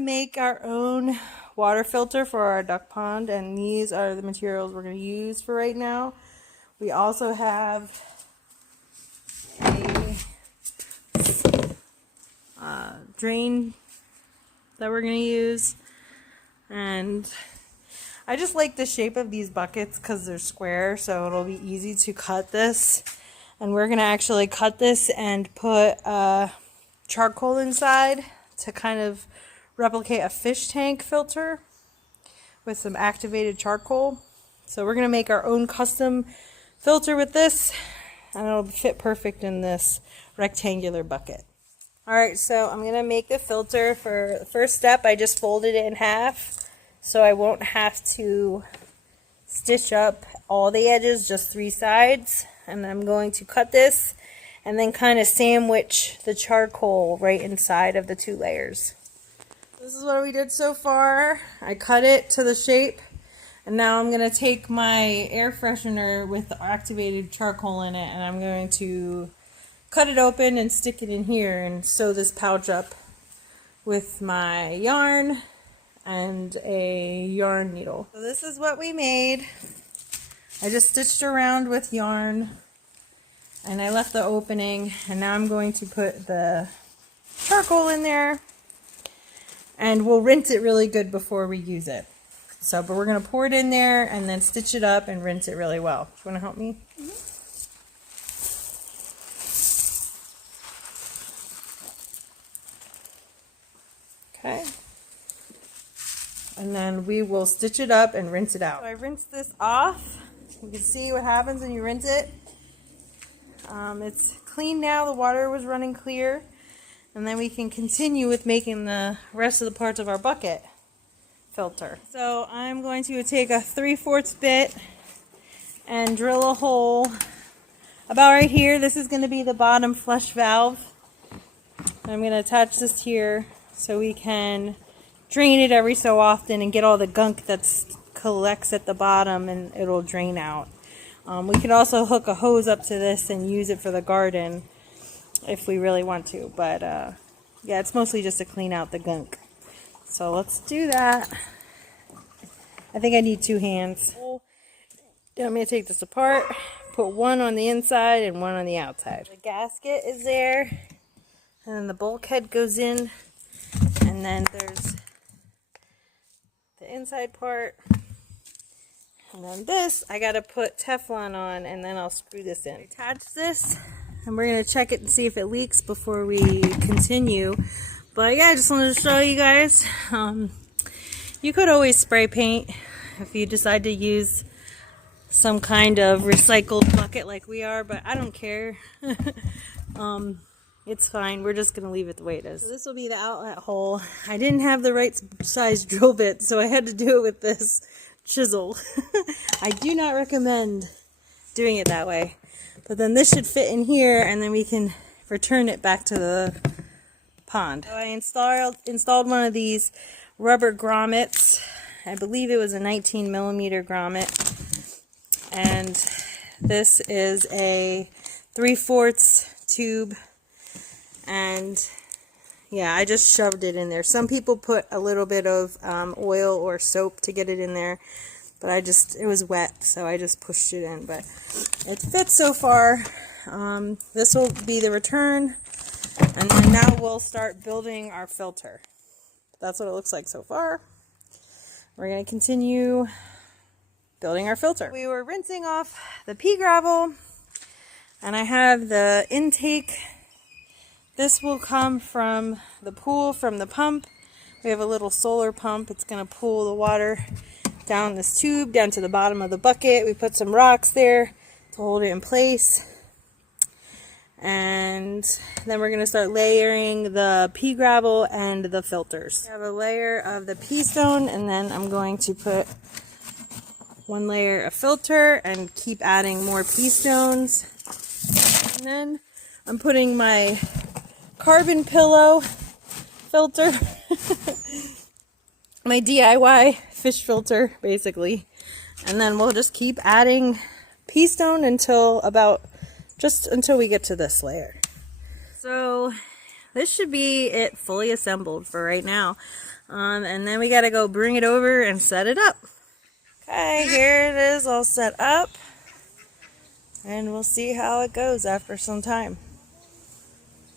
make our own water filter for our duck pond, and these are the materials we're going to use for right now. We also have a drain that we're going to use, and I just like the shape of these buckets because they're square, so it'll be easy to cut this. And we're going to actually cut this and put charcoal inside to kind of replicate a fish tank filter with some activated charcoal. So we're going to make our own custom filter with this, and it'll fit perfect in this rectangular bucket. Alright, so I'm going to make the filter. For the first step, I just folded it in half so I won't have to stitch up all the edges, just 3 sides. And I'm going to cut this and then kind of sandwich the charcoal right inside of the 2 layers. This is what we did so far. I cut it to the shape, and now I'm going to take my air freshener with the activated charcoal in it, and I'm going to cut it open and stick it in here and sew this pouch up with my yarn and a yarn needle. So this is what we made. I just stitched around with yarn and I left the opening, and now I'm going to put the charcoal in there, and we'll rinse it really good before we use it. So, but we're going to pour it in there and then stitch it up and rinse it really well. Do you want to help me? Okay. And then we will stitch it up and rinse it out. So I rinsed this off. You can see what happens when you rinse it. It's clean now. The water was running clear. And then we can continue with making the rest of the parts of our bucket filter. So I'm going to take a 3/4 bit and drill a hole about right here. This is going to be the bottom flush valve. I'm going to attach this here so we can drain it every so often and get all the gunk that collects at the bottom, and it'll drain out. We can also hook a hose up to this and use it for the garden if we really want to, but yeah, it's mostly just to clean out the gunk. So let's do that. I think I need 2 hands. I'm going to take this apart, put one on the inside and one on the outside. The gasket is there, and then the bulkhead goes in, and then there's the inside part. And then this, I got to put Teflon on, and then I'll screw this in. Attach this, and we're going to check it and see if it leaks before we continue. But yeah, I just wanted to show you guys. You could always spray paint if you decide to use some kind of recycled bucket like we are, but I don't care. It's fine. We're just going to leave it the way it is. So this will be the outlet hole. I didn't have the right size drill bit, so I had to do it with this chisel. I do not recommend doing it that way. But then this should fit in here, and then we can return it back to the pond. So I installed one of these rubber grommets. I believe it was a 19mm grommet. And this is a 3/4 tube. And yeah, I just shoved it in there. Some people put a little bit of oil or soap to get it in there, but it was wet, so I just pushed it in. But it fits so far. This will be the return, and then now we'll start building our filter. That's what it looks like so far. We're going to continue building our filter. We were rinsing off the pea gravel, and I have the intake. This will come from the pool, from the pump. We have a little solar pump. It's going to pull the water down this tube, down to the bottom of the bucket. We put some rocks there to hold it in place. And then we're going to start layering the pea gravel and the filters. I have a layer of the pea stone, and then I'm going to put 1 layer of filter and keep adding more pea stones. And then I'm putting my carbon pillow filter, my DIY fish filter, basically. And then we'll just keep adding pea stone until we get to this layer. So this should be it fully assembled for right now. And then we gotta go bring it over and set it up. Okay, here it is all set up. And we'll see how it goes after some time.